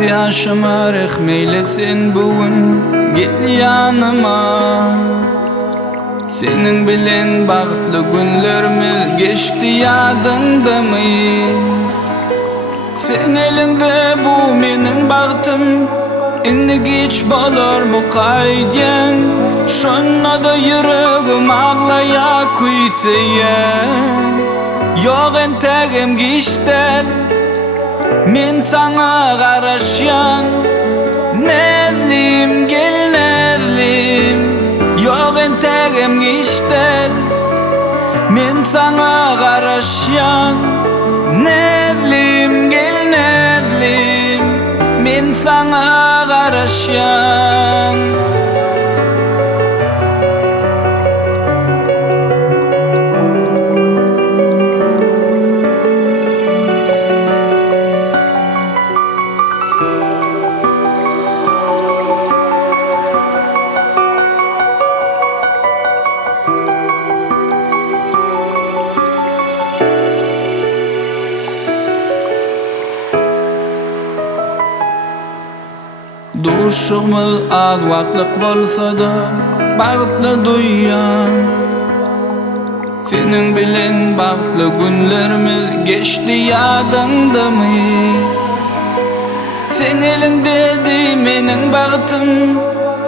Göz yaşıma rehmeylesin bugün gel yanıma. Senin bilen bağıtlı günlerimiz geçti yadında mı? Sen elinde bu menin bağıtım, inni geç bolar mu kayden? Şonna da yüreğim ağlaya kuysayan. Yok entegim geçten, men sana garaşyan. Nezlim gel nezlim, yok entegim geçten, men sana garaşyan. Nezlim gel nezlim, men sana garaşyan. Duşumuz az vakitlik bolsa da bağıtlı duyan. Senin bilen bağıtlı günlerimiz geçti yadında mı? Sen elinde de menin bağıtım,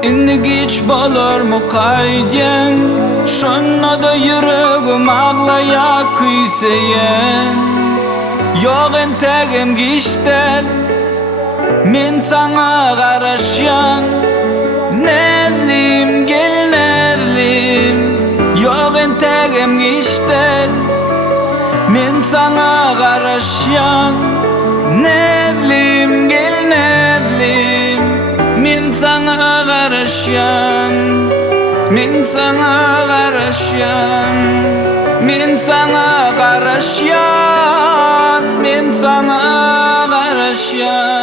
inni geç bolar mu kayden? Şonna da yüreğim ağlaya kuysayan. Yok entegim geçten, men sana garaşyan. Nezlim gel nezlim, yok entegim geçten, men sana garaşyan. Nezlim gel nezlim, men sana garaşyan. Men sana garaşyan, men sana garaşyan, men sana garaşyan.